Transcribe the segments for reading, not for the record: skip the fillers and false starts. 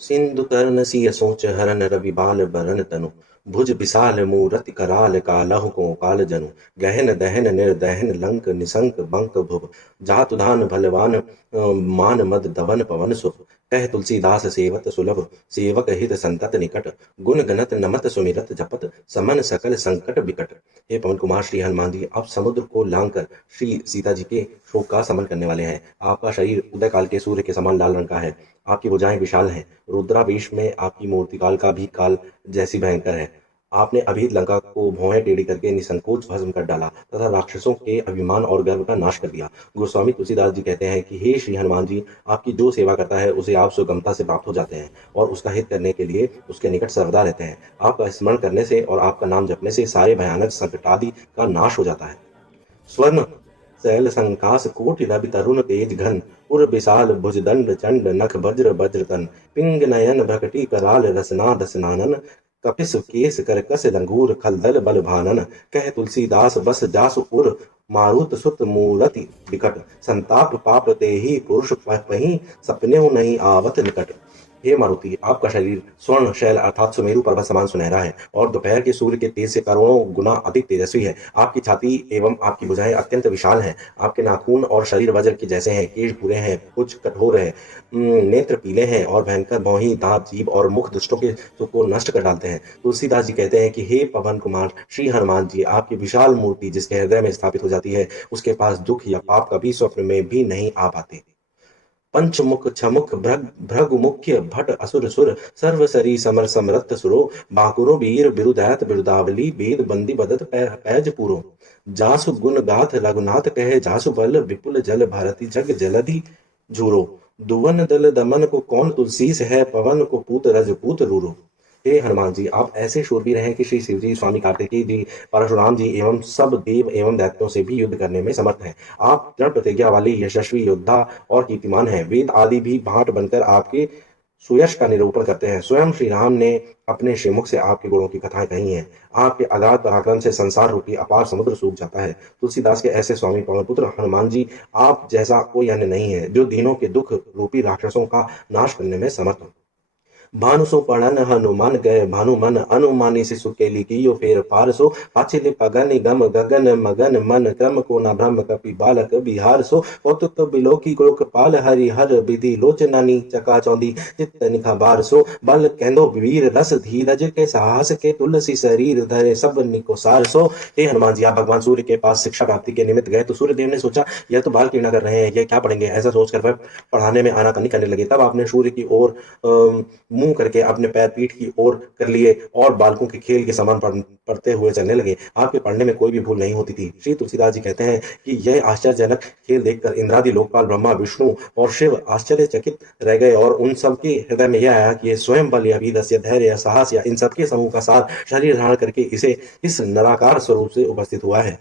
सिंधु कर्ण सिय सोच हरन रवि बाल बरन तनु भुज विशाल मूरति कराल कालहु को काल जनु गहन दहन निर्दहन लंक निशंक बंक भुव जातु धान बलवान मान मद दवन पवन सुख कह तुलसीदास सेवत सुलभ सेवक हित संतत निकट गुण गणत नमत सुमिरत जपत समन सकल संकट विकट। हे पवन कुमार श्री हनुमान जी, आप समुद्र को लांग कर श्री सीता जी के शोक का समन करने वाले हैं। आपका शरीर उदय काल के सूर्य के समान लाल रंग का है। आपकी भुजाएं विशाल हैं। रुद्रावेश में आपकी मूर्ति काल का भी काल जैसी भयंकर है। आपने अभी लंका को भौहें टेढ़ी करके निसंकोच भस्म कर डाला तथा राक्षसों के अभिमान और गर्व का नाश कर दिया। गोस्वामी तुलसीदास जी कहते हैं कि हे श्री हनुमान जी, आपकी जो सेवा करता है उसे आप सुगमता से प्राप्त हो जाते हैं और उसका हित करने के लिए उसके निकट सर्वदा रहते हैं। आपका स्मरण करने से और आपका नाम जपने से सारे भयानक संकट आदि का नाश हो जाता है। स्वर्ण शैल संकास कोटि रवि तरुण तेज घन उर विशाल भुजदंड चंड नख वज्र वज्रतन पिंग नयन भ्रकटी कराल रसना दसनानन कपिस केस करकस लंगूर खलदल बल भानन कह तुलसीदास बस जासु उर मारुत सुत मूरति विकट संताप पाप तेहि पुरुष पही सपने नहीं आवत निकट। हे मारुति, आपका शरीर स्वर्ण शैल अर्थात सुमेरु पर्वत समान सुनहरा है और दोपहर के सूर्य के तेज से करोड़ों गुना अधिक तेजस्वी है। आपकी छाती एवं आपकी भुजाएं अत्यंत विशाल हैं। आपके नाखून और शरीर वज्र के जैसे हैं, केश भूरे हैं, कुछ कठोर है, नेत्र पीले हैं और भयंकर भौहीं दांत जीभ और मुख दुष्टों के सुख को नष्ट कर डालते हैं। तुलसीदास जी कहते हैं कि हे पवन कुमार श्री हनुमान जी, आपकी विशाल मूर्ति जिसके हृदय में स्थापित हो जाती है उसके पास दुख या पाप कभी स्वप्न में भी नहीं आ पाते। पंचमुख छमुख भृग मुख्य भट असुर सुर सर्व सरी समर समरथ सुरो बाकुरो वीर बिरुदैत बिरुदावली वेद बंदी बदत पैज पुरो जासु गुण गाथ रघुनाथ कहे जासु बल विपुल जल भारती जग जलधि झूरो दुवन दल दमन को कौन तुलसी से है पवन को पूत रजपूत रूरो। हे हनुमान जी, आप ऐसे शूरवीर हैं कि श्री शिव जी, स्वामी कार्तिकेय जी, परशुराम जी एवं सब देव एवं दैत्यों से भी युद्ध करने में समर्थ हैं। आप दृढ़ प्रतिज्ञा वाली यशस्वी योद्धा और कीर्तिमान हैं। वेद आदि भी भाट बनकर आपके सुयश का निरूपण करते हैं। स्वयं श्री राम ने अपने श्रीमुख से आपके गुणों की कथाएं कही हैं। आपके अगाध पराक्रम से संसार रूपी अपार समुद्र सूख जाता है। तुलसीदास के ऐसे स्वामी पवन पुत्र हनुमान जी, आप जैसा कोई अन्य नहीं है जो दीनों के दुख रूपी राक्षसों का नाश करने में समर्थ हो। भानु सो पढ़न हनुमान गए भानु मन अनुमानी शिशु के लिखियो फेर पारसो पाछिले पगन गम गगन मगन मन क्रम को न भ्रम कपि बालक बिहार सो कौतुक बिलोकी लोक पाल हरि हर विधि लोचनानी चका चौंदी चित्त निखा बार सो बल केंदो वीर रस धीरज के साहस के तुलसी शरीर धरे सब निको सार सो। हे हनुमान जी, आप भगवान सूर्य के पास शिक्षा प्राप्ति के निमित्त गए तो सूर्य देव ने सोचा यह तो बाल क्रीड़ा कर रहे हैं, ये क्या पढ़ेंगे। ऐसा सोचकर वह पढ़ाने में आनाकानी करने लगे। तब आपने सूर्य की ओर मुंह करके अपने पैर पीठ की ओर कर लिए और बालकों के खेल के समान पढ़ते हुए चलने लगे। आपके पढ़ने में कोई भी भूल नहीं होती थी। श्री तुलसीदास जी कहते हैं कि यह आश्चर्यजनक खेल देखकर इंद्रादि लोकपाल ब्रह्मा विष्णु और शिव आश्चर्यचकित रह गए और उन सबके हृदय में यह आया कि ये स्वयं बल या वीरस या धैर्य या साहस या इन सबके समूह का सार शरीर धारण करके इसे इस नराकार स्वरूप से उपस्थित हुआ है।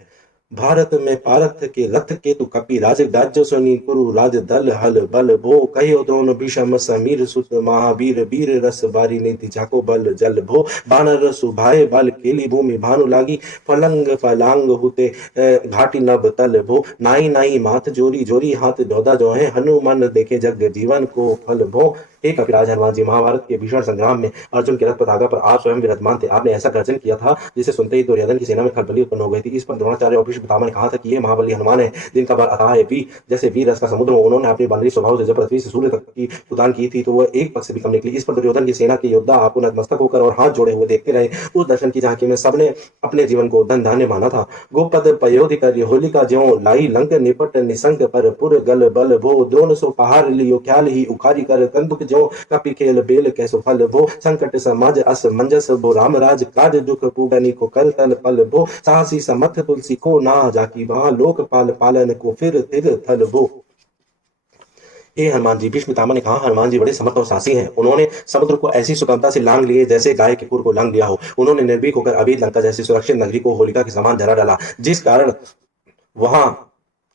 भारत में पारथ के रथ के तु कपि राज राज्य सुनी कुरु राज दल हल बल भो कहो द्रोण भीषम समीर सुत महावीर वीर रस बारी नीति जाको बल जल भो बानर सुभाए बल केली भूमि भानु लागी पलंग पलांग हुते घाटी नभ तल भो नाई नाई माथ जोरी जोरी हाथ जोधा जो है हनुमान देखे जग जीवन को फल भो। हे कपिराज हनुमान जी, महाभारत के भीषण संग्राम में अर्जुन के रथ पताका पर आप स्वयं विराजमान थे। आपने ऐसा गर्जन किया था जिसे सुनते ही दुर्योधन की सेना में खलबली उत्पन्न हो गई थी। इस पर द्रोणाचार्य और भीष्म पितामह ने कहा था कि ये महाबली हनुमान है जिनका बल अथाह है, वी जैसे वीर रस का समुद्र हो। उन्होंने अपने बलरी स्वभाव से जब पृथ्वी से सूर्य तक की उतान की थी तो वह एक पक्ष से भी कम निकली। इस पर दुर्योधन की सेना के योद्धा आपको नतमस्तक होकर और हाथ जोड़े हुए देखते रहे। उस दर्शन की झांकी में सबने अपने जीवन को धन धान्य माना था। गोपद पयोधि कर होलिका ज्यों लाई लंक निपट निसंग पर पुर गल बल भो द्रोण सो पहाड़ लियो ख्याल ही उखारी कर कंदुक ज्यों कपि खेल बेल कैसो फल भो संकट समाज अस मंजस भो रामराज काज दुख पूगनी को कर तल फल भो साहसी समर्थ तुलसी को ना जाकी वहां लोकपाल पालन को फिर तिर थल भो। हे हनुमान जी, भीष्म पितामह ने कहा हनुमान जी बड़े समर्थ और साहसी हैं। उन्होंने समुद्र को ऐसी सुगमता से लांग लिए जैसे गाय के खुर को लांग लिया हो। उन्होंने निर्भीक होकर अभी लंका जैसी सुरक्षित नगरी को होलिका के समान जला डाला जिस कारण वहां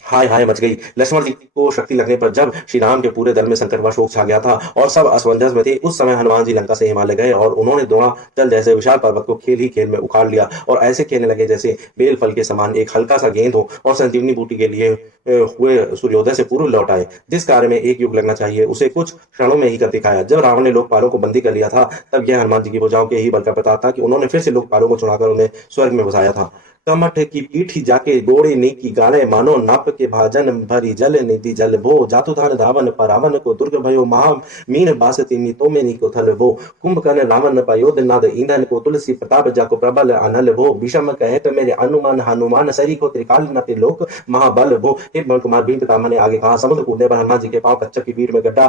हाय हाय मच गई। लक्ष्मण जी को शक्ति लगने पर जब श्री राम के पूरे दल में संकट व शोक छा गया था और सब असमंजस में थे, उस समय हनुमान जी लंका से हिमालय गए और उन्होंने द्रोणाचल जैसे विशाल पर्वत को खेल ही खेल में उखाड़ लिया और ऐसे खेलने लगे जैसे बेल फल के समान एक हल्का सा गेंद हो और संजीवनी बूटी के लिए हुए सूर्योदय से पूर्व लौट आए। जिस कार्य में एक युग लगना चाहिए उसे कुछ क्षणों में ही कर दिखाया। जब रावण ने लोकपालों को बंदी कर लिया था, तब यह हनुमान जी की भुजाओं के ही बल का प्रताप था कि उन्होंने फिर से लोकपालों को छुड़ाकर उन्हें स्वर्ग में बसाया था। कमठ की पीठी जाके गोड़े नीकी गाले मानो नाप के भाजन भरी जल निधि जल भो जातु धान धावन पर रावण को दुर्ग भयो महा मीन बासति नीतो में नीको थल भो कुंभकर्ण रावण पयोध नाद ईंधन को तुलसी प्रताप जाको प्रबल अनल भो विषम कहे तो मेरे अनुमान हनुमान सरी को त्रिकाल नति लोक महाबल भो। हे पवन कुमार भीम पितामह ने आगे कहा। समुद्र कूदने पर हनुमान जी के पांव कच्चर की पीठ में गड्ढा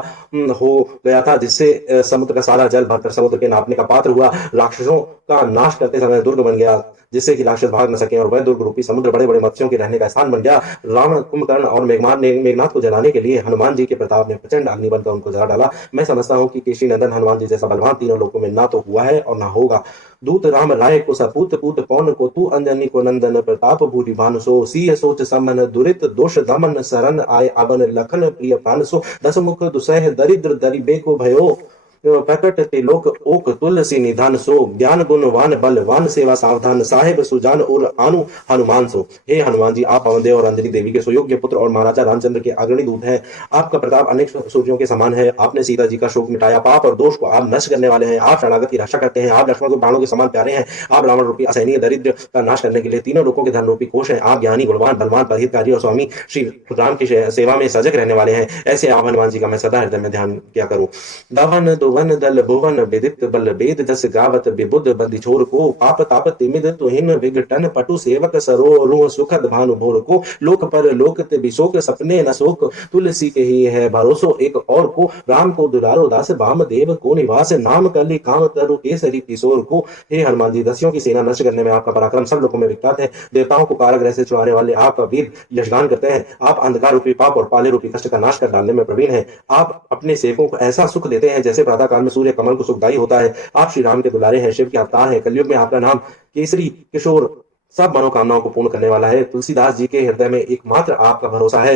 हो गया था, जिससे समुद्र का सारा जल भरकर समुद्र के नापने का पात्र हुआ। राक्षसों का नाश करते समय दुर्ग बन गया, जिससे कि राक्षस भाग न सके और वह दुर्ग रूपी समुद्र बड़े बड़े मत्स्यों के रहने का स्थान बन गया। रावण कुंभकर्ण और मेघनाथ को जलाने के लिए हनुमान जी के प्रताप ने प्रचंड अग्नि बनकर उनको जला डाला। मैं समझता हूँ कि केशी नंदन हनुमान जी जैसा बलवान तीनों लोकों में ना तो हुआ है और ना होगा। दूत राम राय को सपूत पूत पौन को तू अंजनी को नंदन प्रताप भूरि भानु सो सीय सोच समन दुरित दोष दमन शरण आय अवन लखन प्रिय प्राण सो दस मुख दुसह दरिद्र दरिबे को भयो प्रकट ते लोक ओक तुलसी निधान सो ज्ञान गुणवान बलवान सेवा सावधान साहेब सुजान और आनु हनुमान सो। हे हनुमान जी, आप पवन देव और अंजनी देवी के सुयोग्य पुत्र और महाराजा रामचंद्र के अग्रणी दूत हैं। आपका प्रताप अनेक सूर्यों के समान है। आपने सीता जी का शोक मिटाया, पाप और दोष को आप नष्ट करने वाले हैं। आप शरणागत की रक्षा करते हैं। आप लक्ष्मण को प्राणों के समान प्यारे हैं। आप रावण रूपी असहनीय दरिद्र का नाश करने के लिए तीनों लोगों के धन रूपी कोष हैं। आप ज्ञानी गुणवान बलवान परहितकारी और स्वामी श्री राम की सेवा में सजग रहने वाले हैं। ऐसे आप हनुमान जी का मैं सदा हृदय में ध्यान किया करूं। दवन दुवन दल भुवन विदित बल वेद जस गावत विबुद्ध बंदी छोर को पाप ताप तिमिद तुहिन विघटन पटु सेवक सरो सुखद भानु भोर को लोक पर लोक ते बिशोक सपने न शोक तुलसी के ही है भरोसो एक और को राम को दुलारो दास वाम देव को निवास नाम कली काम तरु केसरी किशोर को। हे हनुमान जी, दस्युओं की सेना नष्ट करने में आपका पराक्रम सब लोगों में विख्यात है। देवताओं को कारागृह से छुड़ाने वाले आपका वीर यशगान करते हैं। आप अंधकार रूपी पाप और पाले रूपी कष्ट का नाश कर डालने में प्रवीण हैं। आप अपने सेवकों को ऐसा सुख देते हैं जैसे प्रातः काल में सूर्य कमल को सुखदायी होता है। आप श्री राम के दुलारे हैं, शिव के अवतार हैं। कलयुग में आपका नाम केसरी किशोर सब मनोकामनाओं को पूर्ण करने वाला है। तुलसीदास जी के हृदय में एकमात्र आपका भरोसा है,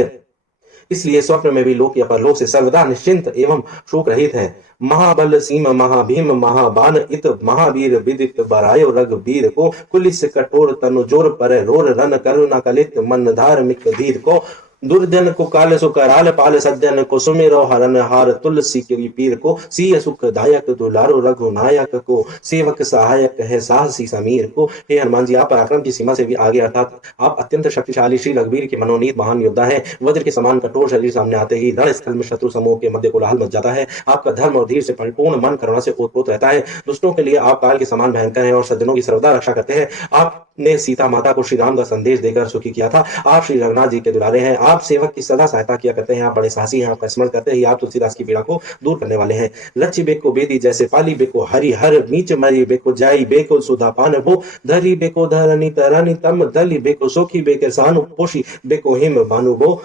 इसलिए स्वप्न में भी लोक या परलोक से सर्वदा निश्चिंत एवं शोक रहित है। महाबल सीम महाभीम महाबान इत महावीर विदित बरायो रघुबीर को कुलिस कठोर तनु जोर पर रोर रन करुणा कलित मन धार्मिक धीर को दुर्जन को काल सो कराल पाल सज्जन को सुमेरो हरन हार तुलसी के पीर को सीय सुखदायक दुलारो रघुनायक को सेवक सहायक है साहसी समीर को। हे हनुमान जी, आप पराक्रम की सीमा से भी आगे, अर्थात आप अत्यंत शक्तिशाली श्री रघुवीर के मनोनीत महान योद्धा है। वज्र के समान कठोर शरीर सामने आते ही रण स्थल में शत्रु समूह के मध्य कोलाहल मच जाता है। आपका धर्म और धीर से परिपूर्ण मन करुणा से ओतप्रोत रहता है। दुष्टों के लिए आप काल के समान भयंकर हैं और सज्जनों की सर्वदा रक्षा करते हैं। आपने सीता माता को श्री राम का संदेश देकर सुखी किया था। आप श्री रघुनाथ जी के दुलारे हैं। आप सेवक की सदा सहायता किया करते हैं। आप बड़े साहसी हैं। आपका स्मरण करते ही आप तुलसीदास की पीड़ा को दूर करने वाले हैं। लक्ष्य बेको बेदी जैसे पाली बेको हरि हर नीच मरी बेको जाई बेको सुधा पान भो धरी बेको धरनी तरनी तम दली बेको सोखी बेके सानु पोषी बेको हिम बानु भो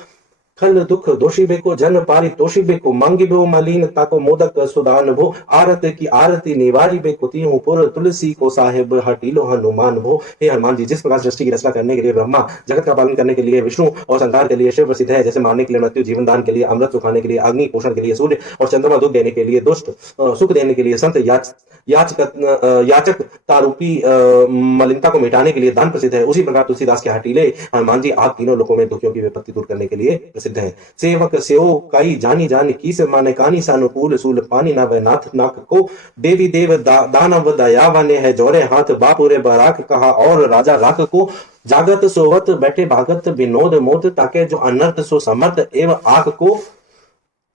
खल दुख दोषी बेको जन पारी तोषी बेको मांगी बो मलिन ताको मोदक सुदान भो आरत की आरती निवारी बेको तीहू पुर तुलसी को साहेब हटीलो हनुमान भो। हे हनुमान जी, जिस प्रकार सृष्टि की रचना करने के लिए ब्रह्मा, जगत का पालन करने के लिए विष्णु और संहार के लिए शिव प्रसिद्ध है, जैसे मारने के लिए मृत्यु, जीवन दान के लिए अमृत, सुखाने के लिए अग्नि, पोषण के लिए सूर्य और चंद्रमा, दुख देने के लिए दुष्ट, सुख देने के लिए संत, याचक तारूपी मलिनता को मिटाने के लिए दान प्रसिद्ध है, उसी प्रकार तुलसीदास के हटीले हनुमान जी आप तीनों लोगों में दुखियों की विपत्ति दूर करने के लिए प्रसिद्ध है। सेवक सेव कई जानी जानी की से माने कानी सानुकूल सूल पानी ना नाथ नाक को देवी देव दानव दयावाने है जोरे हाथ बापुरे बराक कहा और राजा राख को जागत सोवत बैठे भागत विनोद मोद ताके जो अनर्थ सो समर्थ एवं आख को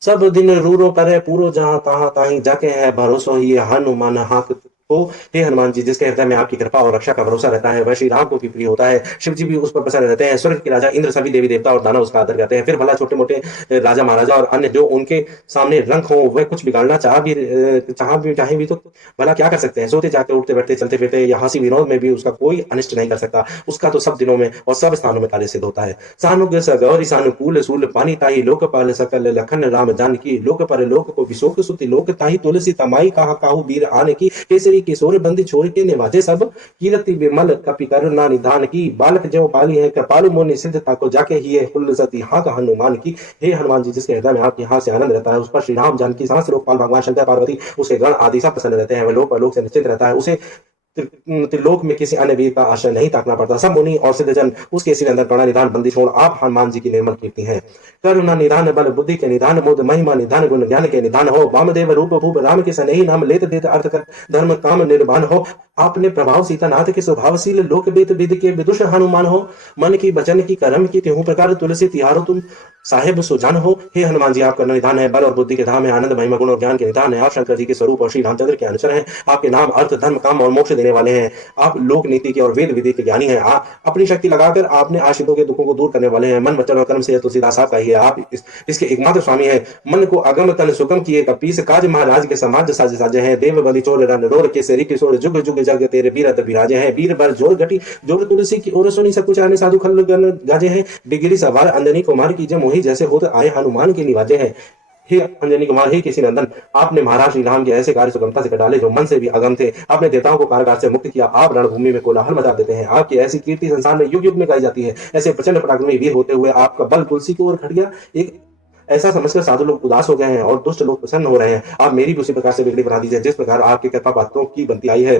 सब दिन रूरो करे पूरो जहां तहां ताही जाके है भरोसो ही हनुमान हाक को। हे हनुमान जी, जिसके हृदय में आपकी कृपा और रक्षा का भरोसा रहता है, वह श्री राम को भी प्रिय होता है। शिव जी भी उस पर प्रसन्न रहते हैं। स्वर्ग के राजा इंद्र, सभी देवी देवता और दानव उसका आदर करते हैं। फिर भला छोटे मोटे राजा महाराजा और अन्य जो उनके सामने रंक हो, वह कुछ बिगाड़ना चाहे भी तो भला क्या कर सकते हैं। सोते जाते उठते बैठते चलते फिरते या हंसी विनोद में भी उसका कोई अनिष्ट नहीं कर सकता। उसका तो सब दिनों में और सब स्थानों में कार्य सिद्ध होता है। सानुग गौरी सानुकूल सूल पानी ताही लोकपाल सकल लखन राम जानकी लोक पर लोक को विशोक सुति लोक ताही तुलसी तमाई कहा काहू वीर आने की केसरी स्त्री किशोर बंदी छोड़ के निवाजे सब, कीरति विमल कपि करुणा निधान की, बालक जो पाली है कृपालु मुनि सिद्धता को जाके ही है हुल्लसती हाँ का हनुमान की। हे हनुमान जी, जिसके हृदय में आपके यहाँ से आनंद रहता है, उस पर श्री राम जानकी सहस्त्र लोकपाल भगवान शंकर पार्वती उसके गण आदि सब प्रसन्न रहते हैं। वह लोक परलोक से निश्चित रहता है, उसे त्रिलोक में किसी अन्य वीर का आश्रय नहीं ताकना पड़ता। सब मुनि और सिद्धजन उसके सिर अंदर करुणा निधान बंदी छोड़ आप हनुमान जी की निर्मल कीर्ति है। करुणा निधान बल बुद्धि के निधान, मोद महिमा निधान, गुण ज्ञान के निधान हो। वामदेव रूप भूप राम के सनेही, नाम लेत देत अर्थ कर धर्म काम निर्माण हो। आपने प्रभाव सीतानाथ के स्वभावशील, लोक वेद विद के विदुष हनुमान हो। मन की वचन की कर्म की त्यों प्रकार, तुलसी तिहारो तुम साहेब सुजान हो। हे हनुमान जी, आपका निधान है, बल और बुद्धि के धाम है, आनंद महिमा गुण और ज्ञान के निधान है। आप शंकर जी के स्वरूप और श्री रामचंद्र के अनुचर हैं। आपके नाम अर्थ धर्म काम और मोक्ष देने वाले हैं। आप लोक नीति के और वेद विधि के ज्ञानी हैं। आप अपनी शक्ति लगाकर आपने आश्रितों के दुखों को दूर करने वाले हैं। मन वचन और कर्म से तुलसीदास आपका ही है। आप इसके एकमात्र स्वामी हैं। मन को अगम तन सुगम किए कपीस, काज महाराज के समाज साज साजे हैं। देव बलि चोर रन रोर के सेरी किशोर, जुग जुग जग तेरे बीरत विराजे हैं। बीर बर जोर घटी जोर तुलसी की ओर सुनी, सब कुछ आने साधु खल गाजे हैं। डिगिरी सवार अंजनी कुमार की जय मोही, जैसे होते आए हनुमान के निवाजे हैं। हे अंजनी कुमार, हे किसी नंदन, आपने महाराज श्री राम के ऐसे कार्य सुगमता से कर डाले जो मन से भी अगम थे। आपने देवताओं को कारागार से मुक्त किया। आप रणभूमि में कोलाहल मचा देते हैं। आपकी ऐसी कीर्ति संसार में युग युग में गाई जाती है। ऐसे प्रचंड पराक्रमी वीर होते हुए आपका बल तुलसी की ओर खट गया। एक ऐसा समझकर साधु लोग उदास हो गए हैं और दुष्ट लोग प्रसन्न हो रहे हैं। आप मेरी भी उसी प्रकार से बिगड़ी बना दीजिए जिस प्रकार आपकी कृपा पात्रों की बनती आई है।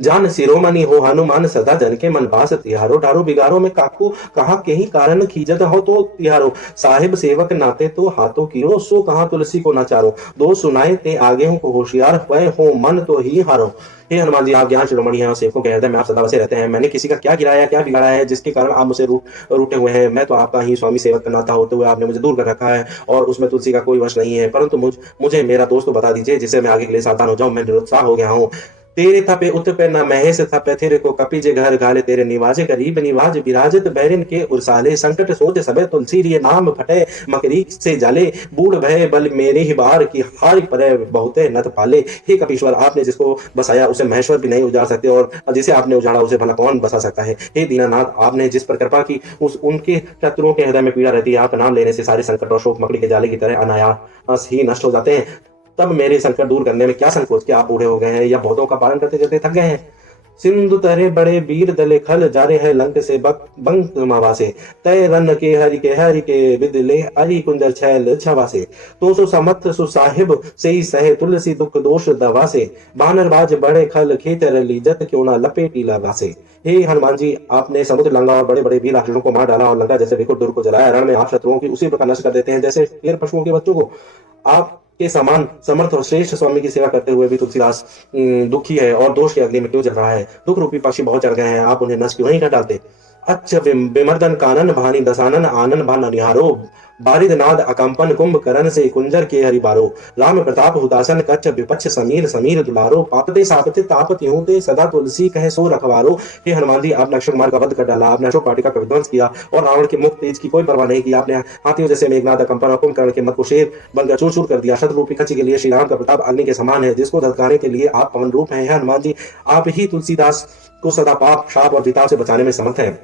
जान शिरोमणि हो हनुमान, सदा जन के मन पास तिहारो। डारो बिगारो में काकू कहा के ही कारण खींचत हो तो तिहारो। साहिब सेवक नाते तो हाथों की सो कहा तुलसी को नाचारो। दो सुनाए ते आगे हो होशियार, हुए हो मन तो ही हारो। हे हनुमान जी, आप ज्ञान शिरोमणि हैं और सेवकों के हृदय में आप सदा बसे रहते हैं। मैंने किसी का क्या गिराया, क्या बिगाड़ा है जिसके कारण आप मुझसे रूठे हुए हैं? मैं तो आपका ही स्वामी सेवक नाता होते हुए आपने मुझे दूर कर रखा है और उसमें तुलसी का कोई वश नहीं है। परंतु मुझे मेरा दोस्त तो बता दीजिए जिससे मैं आगे के लिए सावधान हो जाऊं। मैं निरुत्साह हो गया हूँ। तेरे थपे उत पे न महेश थपे, तेरे को कपिजे घर घाले। तेरे निवाजे करीब निवाज विराजित बैरिन के उरसाले। संकट सोच सबे तुलसी रिय, नाम फटे मकरी से जाले। बूढ़ भय बल मेरे ही बार की, हार परे बहुते नत पाले। हे कपीश्वर, आपने जिसको बसाया उसे महेश्वर भी नहीं उजाड़ सकते और जिसे आपने उजाड़ा उसे भला कौन बसा सकता है। हे दीनानाथ, आपने जिस पर कृपा की उनके शत्रुओं के हृदय में पीड़ा रहती है। आपका नाम लेने से सारे संकट और शोक मकड़ी के जाले की तरह अनायास ही नष्ट हो जाते हैं। तब मेरे संकट दूर करने में क्या संकोच, क्या आप बूढ़े हो गए हैं या बहुतों का पालन करते करते थक गए हैं? सिंधु तरे बड़े वीर दले खल, जा रहे हैं लंक से बंक मावासे। तय रन के हरि के विदले, अरि कुंजर छैल छवासे। तो सो समथ सु साहिब से ही सहे, तुलसी दुख दोष दवा से। बानरबाज बड़े खल खेतर लीजत, क्यों ना लपेटी लगासे। हे हनुमान जी, आपने समुद्र लंका और बड़े बड़े वीर राक्षसों को मार डाला और लंका जैसे विकट दुर्ग को जलाया। रण में आप शत्रुओं की उसी प्रकार नष्ट कर देते हैं जैसे शेर पशुओं के बच्चों को। आप के समान समर्थ और श्रेष्ठ स्वामी की सेवा करते हुए भी तुलसीदास दुखी है और दोष के अग्नि में क्यों जल रहा है? दुख रूपी पक्षी बहुत चढ़ गए हैं, आप उन्हें नष्ट क्यों नहीं कर डालते? अच्छा विमर्दन कानन भानी दसानन, आनन भान निहारो। बारिद नाद अकंपन कुंभ करण से, कुंजर के हरिबारो। राम प्रताप हुदासन कच्छ विपक्ष, समीर समीर दुलारो। पापते सापते ताप त्यों ते, सदा तुलसी कहे सो रखवारो। हे हनुमान जी, आपने अक्षय कुमार का वध कर डाला। आपने अशोक वाटिका का विध्वंस किया और रावण के मुख तेज की कोई परवाह नहीं की। आपने हाथियों जैसे मेघनाद अकंपन और कुंभकर्ण के मत को शेर बनकर चूर चूर कर दिया। शत्रु रूपी कच्छ के लिए श्री राम का प्रताप अग्नि के समान है, जिसको धधकाने के लिए आप पवन रूप हैं। हनुमान जी, आप ही तुलसीदास को सदा पाप शाप और विताप से बचाने में समर्थ हैं।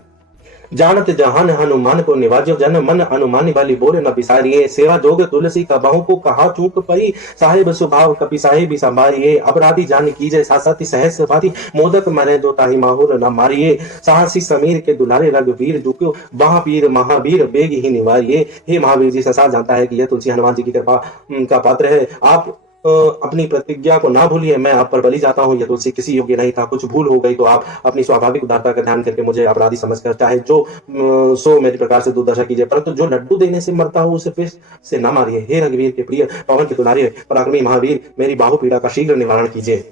जानत जहान हनुमान को निवाजो, जन मन अनुमानी वाली बोले न बिसारिये। सेवा जोग तुलसी का बाहु को कहा चूक परी, साहिब स्वभाव कपि साहिब संभारिये। अपराधी जान कीजे सासती सहस बाती, मोदक मरे जो ताहि माहुर न मारिये। साहसी समीर के दुलारे रघुवीर, झुको महावीर महावीर बेग ही निवारिये। हे महावीर जी, संसार जानता है कि यह तुलसी हनुमान जी की कृपा का पात्र है। आप अपनी प्रतिज्ञा को ना भूलिए। मैं आप पर बलि जाता हूँ। यह तुलसी किसी योग्य नहीं था, कुछ भूल हो गई तो आप अपनी स्वाभाविक उदारता का ध्यान करके मुझे अपराधी समझकर चाहे जो सो मेरी प्रकार से दुर्दशा कीजिए, परंतु जो लड्डू देने से मरता हो उसे फिर से न मारिए। हे रघुवीर के प्रिय, पवन के दुलारे, पराक्रमी महावीर, मेरी बाहु पीड़ा का शीघ्र निवारण कीजिए।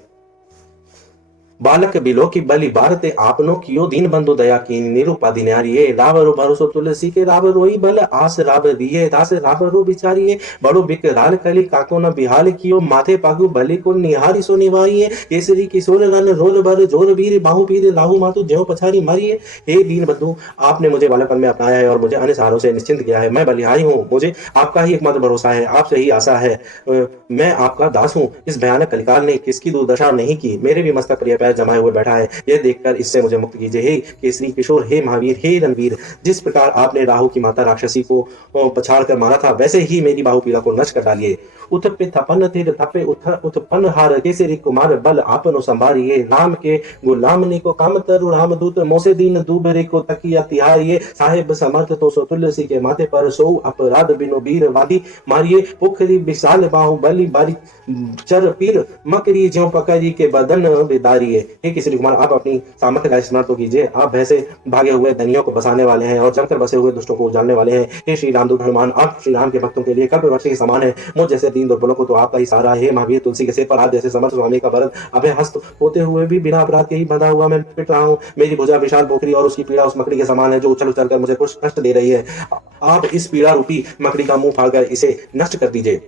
बालक बिलो की बलि बारते, आपनो कियो दीन बंधु दया की। निरुपाधि न्यारिये, रावरो भरोसो तुलसी के। राव रोई बल आस राव रिये, दास रावरो बिचारिये। बड़ो बिकराल कली काको न बिहाल कियो, माथे पागु बलि को निहारी सो निवारिये। केसरी किशोर रन रोल भर, जोर वीर बाहु पीर, लाहु मातु ज्यों पछारी मारिये। हे दीन बंधु, आपने मुझे बालकपन में अपनाया है और मुझे अन्य सहारों से निश्चिंत किया है। मैं बलिहारी हूँ, मुझे आपका ही एकमात्र भरोसा है, आपसे ही आशा है। मैं आपका दास हूँ। इस भयानक कलिकाल ने किसकी दुर्दशा नहीं की। मेरे भी मस्तक प्रिय पैर जमाए हुए बैठा है, यह देखकर इससे मुझे मुक्त कीजिए। हे केसरी किशोर, हे महावीर, हे रणवीर, जिस प्रकार आपने राहु की माता राक्षसी को पछाड़ कर मारा था, वैसे ही मेरी बाहु पीड़ा को नष्ट कर डालिए। उत्पे थपन तिर तपे उत्पन्न हार, केसरी कुमार बल आपनो संभारिये। राम के गुलाम ने को काम तरु रामदूत, मोसे दीन दूबरे को तकिया तिहारिये। साहेब समर्थ तो सो तुलसी के माथे पर, सो अपराध बिनो वीर वादी मारिये। पोखरी विशाल बाहु बलि बारी चर पीर, मकरी ज्यों पकड़ी के बदन बेदारिये। हे केसरी कुमार, आप अपनी सामर्थ्य का स्मरण तो कीजिए। आप भैसे भागे हुए धनियों को बसाने वाले हैं और जमकर बसे हुए दुष्टों को उजाड़ने वाले हैं। हे श्री रामदूत हनुमान, आप श्री राम के भक्तों के लिए कल्प वृक्ष के समान है। मुझ जैसे दीन दुर्बलों को तो आपका ही सहारा है। हे महावीर, तुलसी के सिर पर आप जैसे समर्थ स्वामी का वरद अभय हस्त होते हुए भी बिना अपराध के ही बंधा हुआ मैं पिट रहा हूँ। मेरी भुजा विशाल पोखरी और उसकी पीड़ा उस मकड़ी के समान है जो उछल उछल कर मुझे कुछ कष्ट दे रही है। आप इस पीड़ा रूपी मकड़ी का मुंह फाड़कर इसे नष्ट कर दीजिए।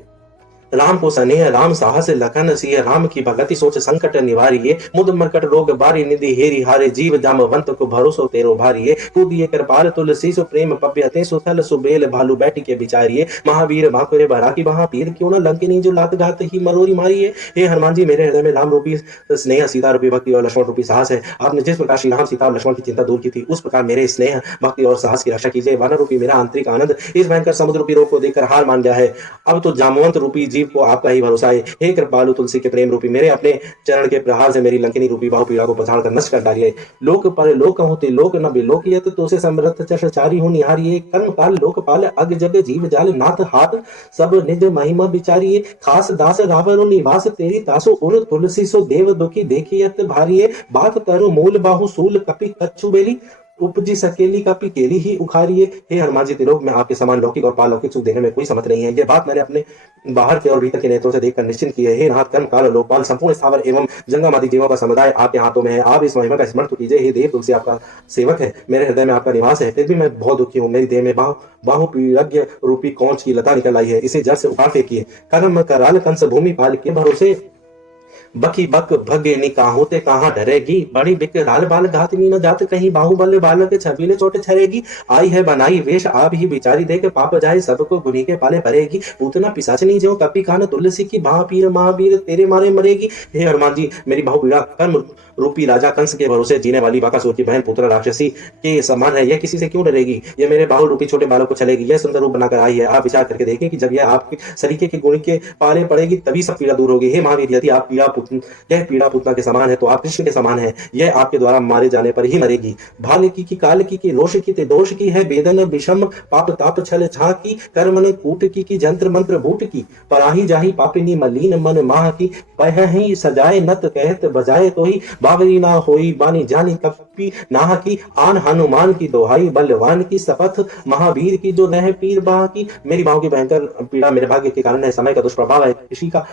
राम को स्नेह राम साहस लखन सिंह, राम की भगति सोच संकट निवारिये। मुद मरकट रोग बारी निधि हेरी हारे, जीव जामवंत को भरोसो तेरो भारिये। कूदिए कृपाल तुलसी सु प्रेम पव्यते, सुथल सुबेल भालू बैठी के बिचारिये। महावीर भाकुरे भरा की वहां पीर, क्यों न लंकिनी जो लात घात ही मरोरी मारिये। हे हनुमान जी, मेरे हृदय में राम रूपी स्नेह, सीता रूपी भक्ति और लक्ष्मण रूपी साहस है। आपने जिस प्रकार श्री राम सीता और लक्ष्मण की चिंता दूर की थी, उस प्रकार मेरे स्नेह भक्ति और साहस की रक्षा कीजिए। वानर रूपी मेरा आंतरिक आनंद इस भयंकर समुद्र रूपी रोग को देखकर हार मान गया है। अब तो जामवंत रूपी जीव को आपका ही भरोसा है। हे कृपालु तुलसी के प्रेम रूपी मेरे अपने चरण के प्रहार से मेरी लंकिनी रूपी बाहु पीड़ा को पछाड़ कर नष्ट कर डालिए। लोक पर लोक होते लोक न बिलोकियत, तो से समृद्ध चरचारी हो निहारिये। कर्म काल लोकपाल अग जग जीव जाल, नाथ हाथ सब निज महिमा विचारिये। खास दास रावण निवास तेरी तासु, उर तुलसी सो देव दुखी देखियत भारिये। बात तरु मूल बाहु सूल कपि कच्छु बेली, उपजी सकेली का पिकेली ही उखाड़िए। हे हनुमान जी, त्रिलोक में आपके समान लौकिक और पालौकिक सुख देने में कोई समझ नहीं है। ये बात मैंने अपने बाहर के और भीतर के नेत्रों से देखकर निश्चिंत की है। हे नाथ, कर्म काल लोकपाल संपूर्ण स्थावर एवं जंगमादि जीवों का समुदाय आपके हाथों में है। आप इस महिमा का स्मरण तो कीजिए। हे देव, तुलसी आपका सेवक है, मेरे हृदय में आपका निवास है, फिर भी मैं बहुत दुखी हूँ। मेरी देह में बाहु पीड़ज्ञ रूपी कौंच की लता निकल आई है, इसे जड़ से उखाड़ फेंकिए। कर्म कराल कंस भूमि पाल के भरोसे, बकी बक भगे निकाहू ते कहाँ डरेगी। बड़ी बिक राल बाल घात न जात, कहीं बाहुबल बालक छबीले चोट छरेगी। आई है बनाई वेश आप ही बिचारी, देख पाप जाए सबको गुनी के पाले भरेगी। पूतना पिशाचनी जो कपी कान, तुलसी की महापीर महावीर तेरे मारे मरेगी। हे हनुमान जी, मेरी बाहु पीड़ा कर्म रूपी राजा कंस के भरोसे जीने वाली बाकासुर की बहन पूतना राक्षसी के समान है। यह किसी से क्यों डरेगी? यह मेरे बाहु रूपी छोटे बालों को चलेगी। यह सुंदर रूप बनाकर आई है। आप विचार करके देखें कि जब यह आपके सरीके के गुणी के पाले पड़ेगी तभी सब पीड़ा दूर होगी। हे महावीर, यदि आप यह पीड़ा पूतना के समान है तो आप कृष्ण के समान है। यह आपके द्वारा मारे जाने पर ही मरेगी। भाल की काल की रोष की ते दोष की है, वेदन विषम पाप ताप छल छा की। कर्मन कूट की जंत्र मंत्र बूट की, पराही जाही पापिनी मलीन मन माह की। पह ही सजाए नत कहत बजाए तो ही, बावरी ना होई बानी जानी कपी नाह की। आन हनुमान की दोहाई बलवान की, शपथ महावीर की जो नह पीर बाह की। मेरी बाहों की भयंकर पीड़ा मेरे भाग्य के कारण है, समय का दुष्प्रभाव है, किसी का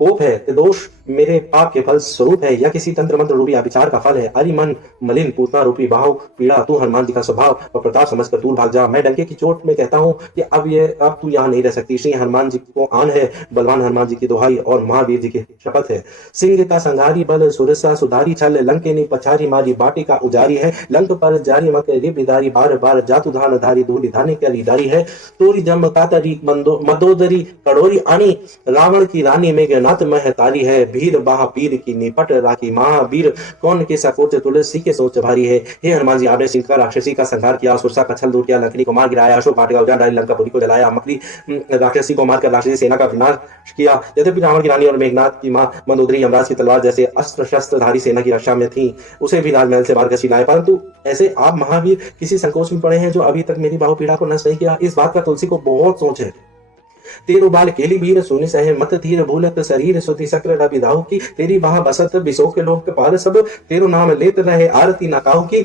कोप है, दोष मेरे पाप के फल स्वरूप है, या किसी तंत्र मंत्र रूपी विचार का फल है। अरि मन मलिन पूतना रूपी बाहु पीड़ा, तू हनुमान जी का स्वभाव और प्रताप समझकर दूर भाग जा। मैं डंके की चोट में कहता हूँ कि अब तू यहाँ नहीं रह सकती। श्री हनुमान जी को आन है, बलवान हनुमान जी की दोहाई और महावीर जी की शपथ है। सिंह का संघारी बल सुरसा सुधारी छल, लंकेनी पछारी मारी बाटी का उजारी है। लंक पर जारी मक रिधारी, बार बार जातु धान धारी धूली धानी करी धारी है। तोरी जम कातरी मदोदरी कड़ोरी आनी, रावण की रानी में नाथ मह तारी है। भीर बाह पीर की निपट राखी, महावीर कौन के सकोच तुलसी के सोच भारी है। हे हनुमान जी, आपने सिंह राक्षसी का संहार किया, सुरसा का छल दूर किया, लंकनी को मार गिराया, अशोक वाटिका उजाड़ डाली, लंकापुरी को जलाया, मकरी राक्षसी को मारकर राक्षसी सेना का विनाश किया। यद्यपि रावण की रानी और मेघनाथ की मां मंदोदरी यमराज की तलवार जैसे अस्त्र शस्त्रधारी सेना की रक्षा में थी, उसे भी राजमहल से मारकर छिलाए, परंतु ऐसे आप महावीर किसी संकोच में पड़े हैं जो अभी तक मेरी बाहु पीड़ा को नष्ट नहीं किया। इस बात का तुलसी को बहुत सोच है। तेरु बाल केली वीर सुनि सहे मत धीर, भूलत शरीर सुधि सक्र रवि दाहु की। तेरी बाह बसत बिसोक लोक पाल, सब तेरो नाम लेत रहे आरती न काहू की।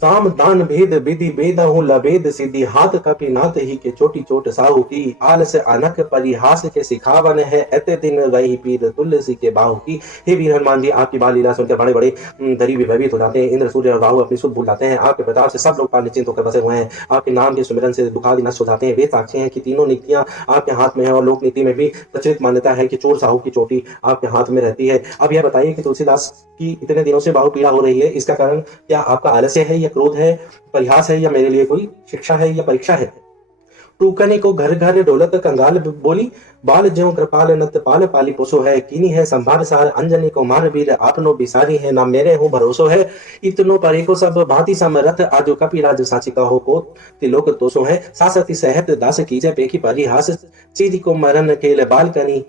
साम दान भेद विधि बेद हूँ लभेद सिद्धि, हाथ कपि नाथ ही के चोटी चोट साहू की। आलस अनक परिहास के सिखावन है, एते दिन रही पीर तुलसी के बाहु की। हे वीर हनुमान जी, आपकी बाल लीला सुनकर बड़े बड़े दरी भयभीत हो जाते हैं। इंद्र सूर्य और राहु अपनी सुध भूल जाते हैं। आपके प्रताप से सब लोग पाल निश्चिंत होकर बसे हुए हैं। आपके नाम के सुमिरन से दुखादि नष्ट हो जाते हैं। वे साक्षी हैं कि तीनों नीतियां आपके हाथ में है, और लोक नीति में भी प्रचलित मान्यता है कि चोर साहू की चोटी आपके हाथ में रहती है। अब यह बताइए कि तुलसीदास की इतने दिनों से बाहु पीड़ा हो रही है, इसका कारण क्या आपका आलस्य है या क्रोध है, परिहास है, या मेरे लिए कोई शिक्षा है या परीक्षा है? टूकनी को घर घर डोलत कंगाल बोली, बाल ज्यों कृपाल नत पाल पाली पोसो है, कीनी है संभार सार अंजनी को मार वीर, आपनो बिसारी है ना मेरे हूँ भरोसो है। इतनो परे को सब भांति समरथ, आजो कपिराज साचिका हो को तिलोक तोसो है। सासती सहत दास कीजे पेखी परिहास, चीदी को मरण केल बालकनी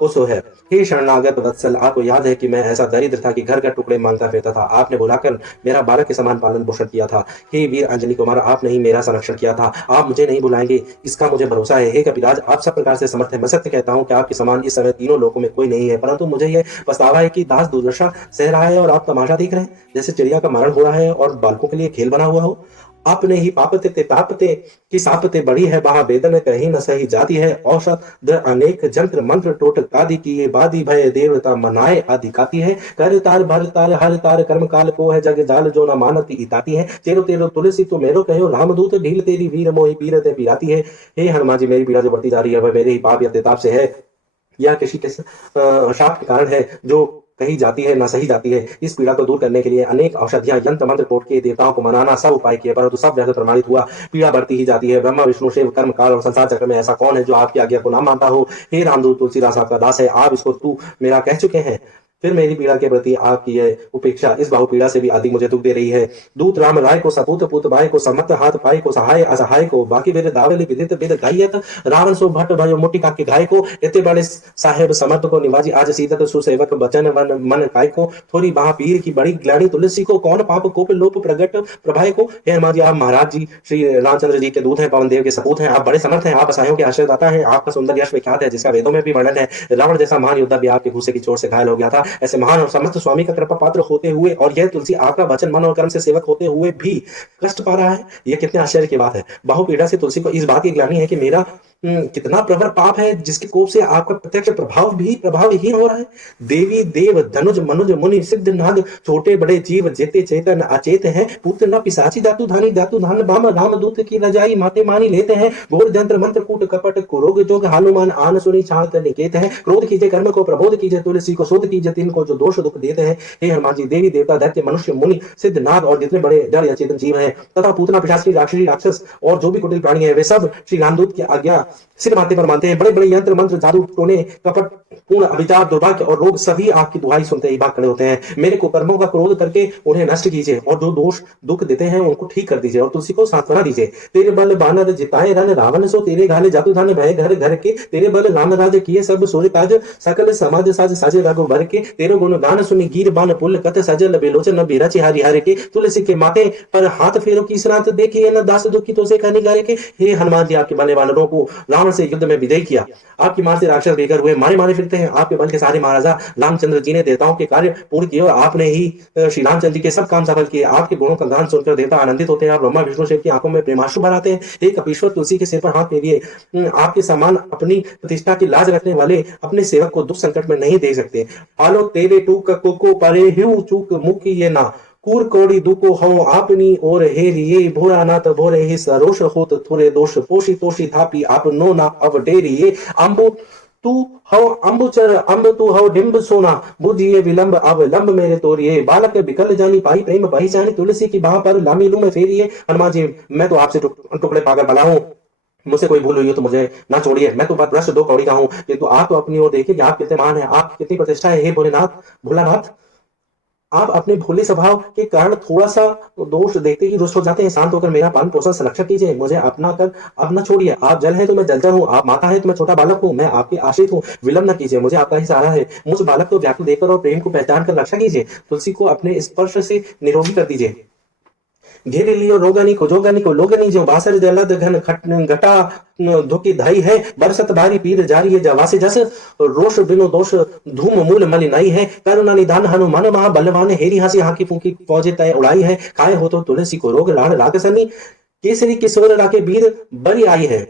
कोसो है। हे शरणागत वत्सल, आपको याद है कि मैं ऐसा दरिद्र था कि घर घर टुकड़े मांगता फिरता था। आपने बुलाकर मेरा बालक के समान पालन पोषण किया था। हे वीर अंजनी कुमार, आपने ही मेरा संरक्षण किया था। आप मुझे नहीं बुलाएंगे, इसका मुझे भरोसा है। हे कपिराज, आप सब प्रकार से समर्थ है। मैं सत्य कहता हूँ कि आपके समान इस समय तीनों लोकों में कोई नहीं है। परंतु मुझे यह पछतावा है कि दास दुर्दशा सह रहा है और आप तमाशा देख रहे हैं, जैसे चिड़िया का मरण हो रहा है और बालकों के लिए खेल बना हुआ हो। आपने ही पापते ते तापते की सापते बड़ी है, वहां वेदन कहीं न सही जाती है। औषध अनेक जंत्र मंत्र टोट कादि किए, बादी भय देवता मनाए आदि काती है। कर तार भर तार हर तार कर्म काल को है, जग जाल जो न मानती इताती है। तेरो तेरो तुलसी तो मेरो कहो, रामदूत ढील तेरी वीर मोहि पीरते पीराती है। हे हनुमान जी, मेरी पीड़ा जो बढ़ती जा रही है वह मेरे ही पाप या तेताब से है, या किसी के शाप के कारण है जो कही जाती है ना सही जाती है। इस पीड़ा को दूर करने के लिए अनेक औषधियां यंत्र मंत्र टोट के देवताओं को मनाना सब उपाय किए, परंतु सब व्यर्थ प्रमाणित हुआ। पीड़ा बढ़ती ही जाती है। ब्रह्मा विष्णु शिव कर्म काल और संसार चक्र में ऐसा कौन है जो आपकी आज्ञा को ना मानता हो। हे रामदूत तुलसीदास आपका दास है, आप इसको तू मेरा कह चुके हैं। फिर मेरी पीड़ा के प्रति आपकी यह उपेक्षा इस बहु पीड़ा से भी अधिक मुझे दुख दे रही है। दूत राम राय को सपूत पुत भाई को सम्मत हाथ पाई को सहाय असहाय को, बाकी मेरे दावली विदित विद गायत, रावण सो भट्ट भयो मोटी काके गाय को, इतने बड़े साहेब समर्थ को निवाजी आज सीतत सुसेवक बचन मन मन काय को, थोड़ी बाह पीर की बड़ी ग्लानी तुलसी को, कौन पाप कोप लोप प्रगट प्रभाय को। हे हनुमान जी, आप महाराज जी श्री रामचंद्र जी के दूत हैं, पवन देव के सपूत हैं, आप बड़े समर्थ हैं, आप असहायों के आश्रयदाता हैं। आपका सुंदर यश विख्यात है, जिसका वेदों में भी वर्णन है। रावण जैसा महान योद्धा भी आपके गुस्से की चोट से घायल हो गया था। ऐसे महान और समस्त स्वामी का कृपा पात्र होते हुए और यह तुलसी आपका वचन मन और कर्म से सेवक होते हुए भी कष्ट पा रहा है, यह कितने आश्चर्य की बात है। बहुपीड़ा से तुलसी को इस बात की ग्लानि है कि मेरा कितना प्रवर पाप है, जिसके कोप से आपका प्रत्यक्ष प्रभाव भी प्रभावहीन हो रहा है। देवी देव धनुज मनुज मुनि सिद्ध नाग, छोटे बड़े जीव जेते चेतन अचेत हैं, पुत्र न पिशाची धातु धान बाम, रामदूत की रजाई माते मानी लेते हैं। घोर जंत्र मंत्र कूट कपट कुरोग जोग, हनुमान आन सुनी छात निकेत है। क्रोध कीजिए कर्म को प्रबोध कीजिए, तुलसी को शोध कीजिए तिनको जो दोष दुख देते हैं। हे हनुमान जी, देवी देवता दैत्य मनुष्य मुनि सिद्ध नाग और जितने बड़े जड़ या चेतन जीव हैं तथा पूतना पिशाची राक्षसी राक्षस और जो भी कुटिल प्राणी है, वे सब श्री रामदूत की आज्ञा सिर माथे पर मानते हैं। बड़े बड़े यंत्र मंत्र जादू टोने कपट पूर्ण अभिचार दुर्भाग्य और रोग सभी आपकी दुहाई सुनते ही भाग खड़े होते हैं। मेरे कुकर्मों का क्रोध करके उन्हें नष्ट कीजिए और जो दोष दुख देते हैं उनको ठीक कर दीजिए और तुलसी को सांत्वना दीजिए। तेरे बल बानर जिताए रन, रावण सो तेरे घाले जातु धान भय घर घर के, तेरे बल राम राज किए सब सूर्य ताज, सकल समाज साज साजे राघो भर के, तेरो गुण गान सुनी गिर बान पुल कत सजल बेलोचन बिरच हरि हरि के, तुलसी के माथे पर हाथ फेरो की रात देखिए न दास दुखी तो से कहने गारे के। हे हनुमान जी, आपके बने वानरों को रावण से युद्ध में विजय किया, आपकी मार से राक्षस बेघर हुए मारे मारे फिरते हैं। आपके बल के सारे महाराजा रामचंद्र जी ने देवताओं के कार्य पूर्ण किए और आपने ही श्री रामचंद्र जी के सब काम सफल किए। आपके गुणों का गान सुनकर देवता आनंदित होते हैं। आप ब्रह्मा विष्णु शिव की आंखों में प्रेमाश्रु भराते हैं। हे कपीश्वर, तुलसी के सिर पर हाथ फेरिए। आपके समान अपनी प्रतिष्ठा की लाज रखने वाले अपने सेवक को दुख संकट में नहीं देख सकते। आलो तेरे टूक को परे हूं चूक मुकी ये ना, कूर कौड़ी दुको हूं आपनी और हेरिए, भोरा नाथ भोरे ही सरोष होत थोरे दोष, पोषी तोषी थापी आप नो ना अब डेरिए, अम्बु तू हव अम्बुचर अम्ब तू हव डिम्ब सोना, बुझिए विलंब अब लंब मेरे तोरिए, बालक बिकल जानी पाई प्रेम पहचानी, तुलसी की बाह पर लामी लू में फेरिए। हनुमान जी, मैं तो आपसे टुकड़े पाकर बला हूं, मुझसे कोई भूल हुई हो तो मुझे ना छोड़िए। मैं तो भ्रष्ट दो कौड़ी का हूं, किंतु आप तो अपनी ओर देखिए कि आप कितने महान हैं, आप कितनी प्रतिष्ठा है। हे भोलेनाथ भोलानाथ, आप अपने भोले स्वभाव के कारण थोड़ा सा दोष देखते ही रुष्ट हो जाते हैं। शांत होकर मेरा पालन पोषण संरक्षण कीजिए, मुझे अपना कर अब न छोड़िए। आप जल है तो मैं जलचर हूँ, आप माता है तो मैं छोटा बालक हूँ, मैं आपके आश्रित हूँ। विलंब न कीजिए, मुझे आपका ही सहारा है। मुझ बालक को व्याकुल देखकर और प्रेम को पहचान कर रक्षा कीजिए। तुलसी को अपने स्पर्श से निरोगी कर दीजिए। घेरे लियो रोगनी को जोगनी को लोगनी, जो बासर जलद घन खट घटा धुकी धाई है, बरसत भारी पीर जारी है जवासे जस, रोष बिनो दोष धूम मूल मलि नहीं है, करुणा निधान हनुमान महा बलवान, हेरी हंसी हाकी फूकी फौजे तय उड़ाई है, खाए हो तो तुलसी को रोग लाड़ रागसनी, केसरी किशोर राके वीर बरी आई है।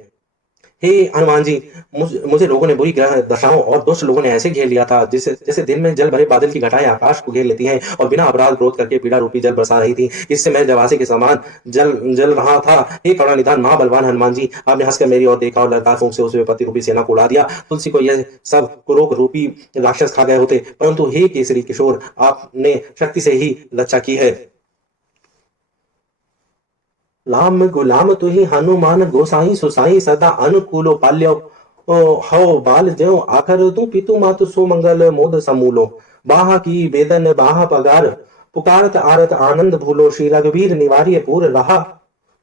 हे हनुमान जी, मुझे लोगों ने बुरी ग्रह दशाओं और दुष्ट लोगों ने ऐसे घेर लिया था जिसे जैसे दिन में जल भरे बादल की घटाएं आकाश को घेर लेती हैं और बिना अपराध क्रोध करके पीड़ा रूपी जल बरसा रही थी। इससे मैं जवासी के समान जल रहा था। हे करुणा निधान महाबलवान हनुमान जी, आपने हंसकर मेरी ओर देखा और ललकार फूंक से उस विपत्ति रूपी सेना को उड़ा दिया। तुलसी को यह सब कुरोग रूपी राक्षस खा गए होते, परंतु हे केसरी किशोर, आपने शक्ति से ही रक्षा की है। राम गुलाम तुहि हनुमान गोसाई सुसाई सदा अनुकूलो पाल्यो हो बाल ज्यों आखर तू पितु मातु सुमंगल मोद समूलो बाहा की वेदन बाहा पगार पुकारत आरत आनंद भूलो श्री रघुवीर निवार्य पूर रहा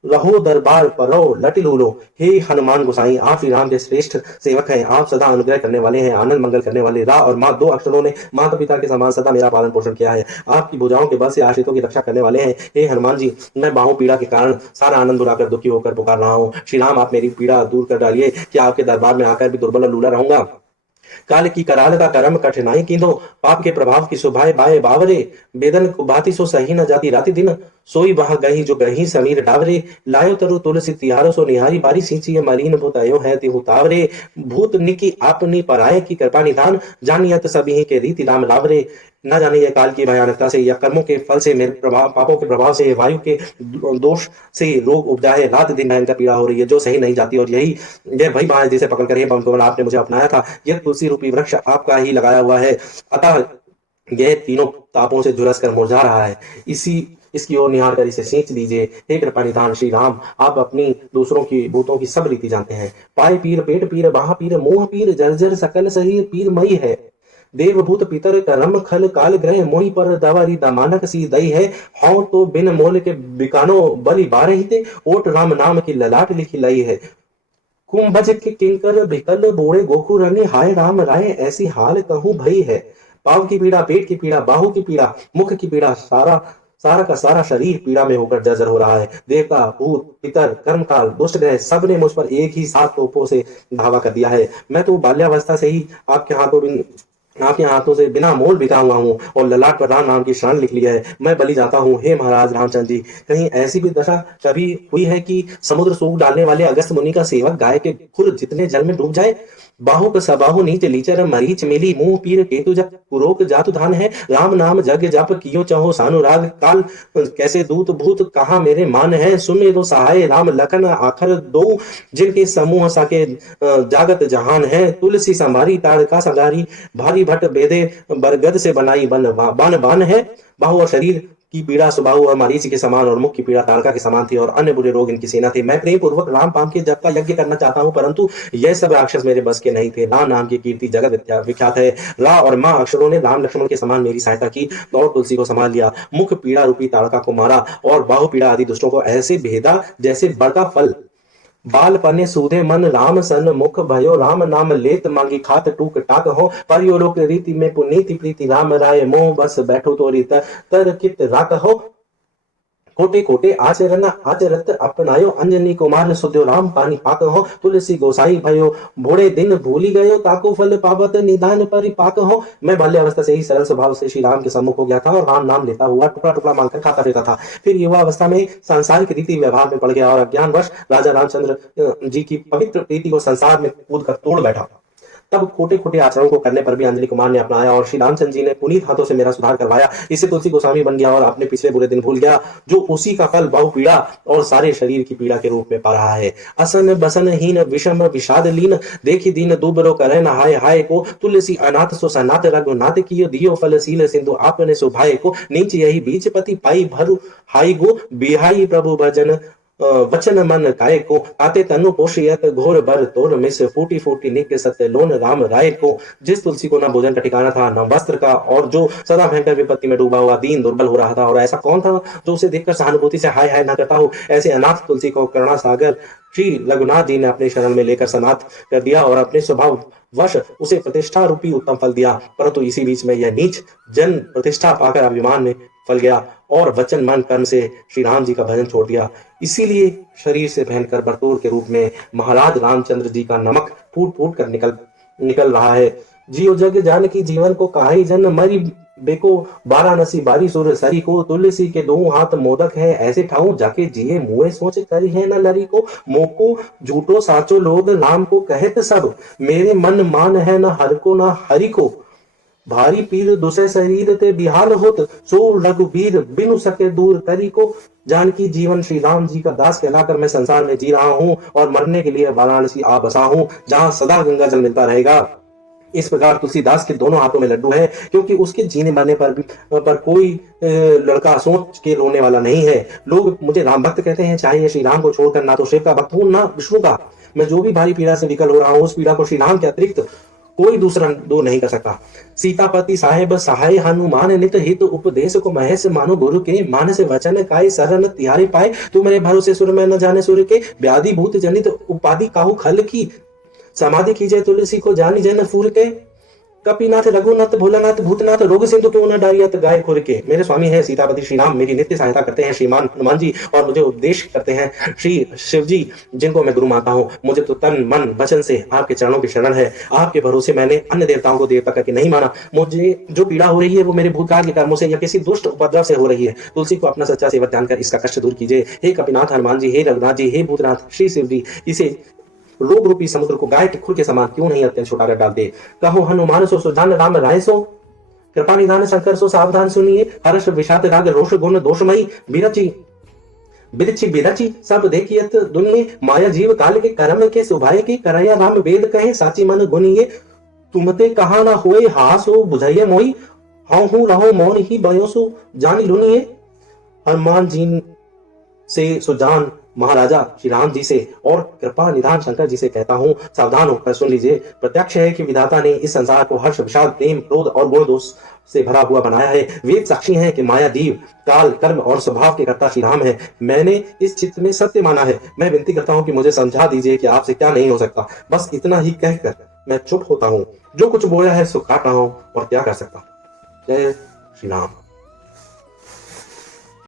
रहो दरबार परो लट लूलो। हे हनुमान गोसाई, आप श्री राम के श्रेष्ठ सेवक हैं। आप सदा अनुग्रह करने वाले हैं, आनंद मंगल करने वाले। रा और माँ दो अक्षरों ने माता पिता के समान सदा मेरा पालन पोषण किया है। आपकी भुजाओं के बल से आश्रितों की रक्षा करने वाले हैं। हे हनुमान जी, मैं बाहु पीड़ा के कारण सारा आनंद बुलाकर दुखी होकर पुकार रहा हूँ। श्री राम, आप मेरी पीड़ा दूर कर डालिए। क्या आपके दरबार में आकर भी दुर्बल और लूला रहूंगा? काल की कराल का करम कठिनाई कींदो पाप के प्रभाव की सुभाए बाए बावरे बेदन को भांति सो सही न जाती राति दिन सोई वह गही जो गही समीर डावरे लायो तरु तुलसी तिहारो सो निहारी बारी सींची मरीन भूतायो है तिहु तावरे भूत निकी आपनी पराये की कृपा निधान जानियत सभी के रीति राम लावरे। न जाने यह काल की भयानकता से या कर्मों के फल से मेरे प्रभाव पापों के प्रभाव से वायु के दोष से रोग उपजा है। रात दिन भयंकर पीड़ा हो रही है जो सही नहीं जाती और यह वही बाण जिसे पकड़कर हे पवन आपने मुझे अपनाया था। यह तुलसी रूपी वृक्ष आपका ही लगाया हुआ है, अतः यह तीनों तापों से झुलस कर मुरझा रहा है। इसकी ओर निहार कर इसे सींच दीजिए। हे कृपा निधान श्री राम, आप अपनी दूसरों की भूतों की सब रीति जानते हैं। पाए पीर पेट पीर बाह पीर मुंह पीर जर्जर सकल शरीर पीर मई है। देवभूत पितर करम खल काल ग्रह मोहि पर दवारी दमानक सी दई है। हौ तो बिन मोल के बिकानो बलि बारही थे ओट राम नाम की ललाट लिखी लई है। कुंभज के किंकर भिकल बोड़े गोखु रने हाय राम राय ऐसी हाल कहूं भई है। पाव की पीड़ा, पेट की पीड़ा, बाहु की पीड़ा, मुख की पीड़ा, सारा सारा का सारा शरीर पीड़ा में होकर जर्जर हो रहा है। देवता भूत पितर कर्मकाल दुष्ट ग्रह सब ने मुझ पर एक ही साथ तोपों से धावा कर दिया है। मैं तो बाल्यावस्था से ही आपके हाथों से बिना मोल बिका हुआ हूँ और ललाट पर राम नाम की शरण लिख लिया है। मैं बलि जाता हूँ। हे महाराज रामचंद्र जी, कहीं ऐसी भी दशा कभी हुई है कि समुद्र सूख डालने वाले अगस्त मुनि का सेवक गाय के खुर जितने जल में डूब जाए? बाहु का सबाहु नीच लीचर मरीच मिली मुंह पीर केतु जब पुरोक जातु धान है। राम नाम जग जप कियो चहो सानुराग काल कैसे दूत भूत कहा मेरे मान है। सुमेरो सहाय राम लखन आखर दो जिनके समूह साके जागत जहान है। तुलसी संभारी ताड़का संगारी भारी भट्ट बेदे बरगद से बनाई बान बान है। बाहु और शरीर की पीड़ा सुबाहु और मरीच के समान और मुख की पीड़ा ताड़का के समान थी और अन्य बुरे रोग इनकी सेना थी। मैं प्रेम पूर्वक राम पाम के जप का यज्ञ करना चाहता हूँ परंतु यह सब राक्षस मेरे बस के नहीं थे। राम नाम की कीर्ति जगत विख्यात है। रा और माँ अक्षरों ने राम लक्ष्मण के समान मेरी सहायता की और तुलसी को संभाल लिया। मुख पीड़ा रूपी ताड़का को मारा और बाहु पीड़ा आदि दुष्टों को ऐसे भेदा जैसे बड़का फल। बाल पने सूधे मन राम सन मुख भयो राम नाम लेत मांगी खात टूक टाक हो। परियो लोक रीति में पुनीति प्रीति राम राय मोह बस बैठो तोरी तर कित राक हो। कोटे कोटे आचरण आचरत अपनायो अंजनी कुमार सुध्यो राम पानी पाक हो। तुलसी गोसाई भयो भोड़े दिन भूली गयो ताको फल पावत निदान परिपाक हो। मैं बाल्यावस्था से ही सरल स्वभाव से श्री राम के सम्मुख हो गया था और राम नाम लेता हुआ टुकड़ा टुकड़ा मांगकर खाता रहता था। फिर युवा अवस्था में सांसारिक रीति व्यवहार में पड़ गया और अज्ञानवश राजा रामचंद्र जी की पवित्र प्रीति को संसार में कूद कर तोड़ बैठा। तब खोटे खोटे आचरणों को करने पर भी अंजलि कुमार ने अपनाया और श्री रामचंद्र जी ने पुनीत हाथों से मेरा सुधार करवाया। इससे तुलसी गोस्वामी बन गया और अपने पिछले बुरे दिन भूल गया जो उसी का फल बहु पीड़ा और सारे शरीर की पीड़ा के रूप में पा रहा है। असन बसन हीन विषम विषाद लीन देखी दीन दुबरो करे न हाय हाय को। तुलसी अनाथ सो सनाथ रघुनाथ कियो दियो फल सील सिंधु आपने सुभाए को। नीच यही बीच पति पाई भरु हाई गो बिहाई प्रभु भजन वचन मन काय को। आते तनु पोषियत घोर बर तोर मिस फूटी फूटी नित्य सत्य लोन राम राय को। जिस तुलसी को न भोजन का ठिकाना था न वस्त्र का और जो सदा भयंकर विपत्ति में डूबा हुआ दीन दुर्बल हो रहा था और ऐसा कौन था जो उसे देखकर सहानुभूति से हाय हाय न करता हो। ऐसे अनाथ तुलसी को करुणा सागर श्री रघुनाथ जी ने अपने शरण में लेकर समाप्त कर दिया और अपने स्वभाव वश उसे प्रतिष्ठा रूपी उत्तम फल दिया। परंतु इसी बीच में यह नीच जन प्रतिष्ठा पाकर अभिमान में फल गया और वचन मन कर्म से श्री राम जी का भजन छोड़ दिया। इसीलिए शरीर से पहनकर बरतूर के रूप में महाराज रामचंद्र जी का नमक फूट फूट कर निकल रहा है। जियो जग जान की जीवन को काहि जन मरी बेको वाराणसी बारी सुर सरी को। तुलसी के दो हाथ मोदक है ऐसे ठाऊ जाके जिए मुए सोच करी है न लरी को। मोको झूठो साचो लोग राम को कहत सब मेरे मन मान है न हर को न हरि को। भारी पीर दुसे शरीर ते बिहाल होत सो रघुबीर बिनु सके दूर करी को। जानकी जीवन श्री राम जी का दास कहलाकर मैं संसार में जी रहा हूँ और मरने के लिए वाराणसी आ बसा हूँ जहाँ सदा गंगा जल मिलता रहेगा। इस प्रकार तुलसीदास के दोनों हाथों में लड्डू है, क्योंकि उसके जीने मरने पर कोई लड़का सोच के रोने वाला नहीं है। लोग मुझे राम भक्त कहते हैं, चाहे श्री राम को छोड़कर ना तो शिव का भक्त हूं ना विष्णु का। मैं जो भी भारी पीड़ा से विकल हो रहा हूं, उस पीड़ा को श्री राम के अतिरिक्त कोई दूसरा दूर नहीं कर सकता। सीतापति साहेब सहाय हनुमान नित हित उपदेश को महेश मानो गुरु के मानस वचन काय शरण तिहारे पाए। तू मेरे भरोसे सुर में न जाने सुर के व्याधि भूत जनित उपाधि काहू खल की। समाधि कीजिए तुलसी को जानी जन फूल के। कपिनाथ रघुनाथ भोलानाथ भूतनाथ रोग सिंधु क्यों न डारियत गाय खुर के। मेरे स्वामी है सीतापति श्री राम, मेरी नित्य सहायता करते हैं श्रीमान हनुमान जी, और मुझे उपदेश करते हैं श्री शिव जी, जिनको मैं गुरु मानता हूँ। मुझे तो तन मन वचन से आपके चरणों की शरण है। आपके भरोसे मैंने अन्य देवताओं को देवता करके नहीं माना। मुझे जो पीड़ा हो रही है वो मेरे भूतकाल के कर्मों से या किसी दुष्ट उपद्रव से हो रही है। तुलसी को अपना सच्चा सेवक जानकर इसका कष्ट दूर कीजिए। हे कपिनाथ हनुमान जी, हे रघुनाथ जी, हे भूतनाथ श्री शिव जी, इसे रोग रूपी समुद्र को गाय के खुर के समान क्यों नहीं अत्यंत छोटा कर डालते। कहो हनुमान सो सुजान राम राय सो, कृपा निधान शंकर सो सावधान सुनिए। हर्ष विषाद राग रोष गुण दोषमयी बिरची बिरची बिरची सब देखियत दुनिये। माया जीव काल के कर्म के सुभाय के करया राम वेद कहे साची मन गुनिये। तुमते कहा ना होए हासो बुझाइए मोई, हाँ हूँ रहो मौन ही बयो सो जान लुनिए। हनुमान जी से सुजान महाराजा श्री राम जी से और कृपा निधान शंकर जी से कहता हूं, सावधान होकर सुन लीजिए। प्रत्यक्ष है कि विधाता ने इस संसार को हर्ष विषाद प्रेम क्रोध और गुण दोष से भरा हुआ बनाया है। वेद साक्षी हैं कि माया दीव काल कर्म और स्वभाव के कर्ता श्री राम है। मैंने इस चित्त में सत्य माना है। मैं विनती करता हूं कि मुझे समझा दीजिए कि आपसे क्या नहीं हो सकता। बस इतना ही कहकर मैं चुप होता हूं। जो कुछ बोला है सो काट रहा हूं और क्या कर सकता हूं। जय श्री राम।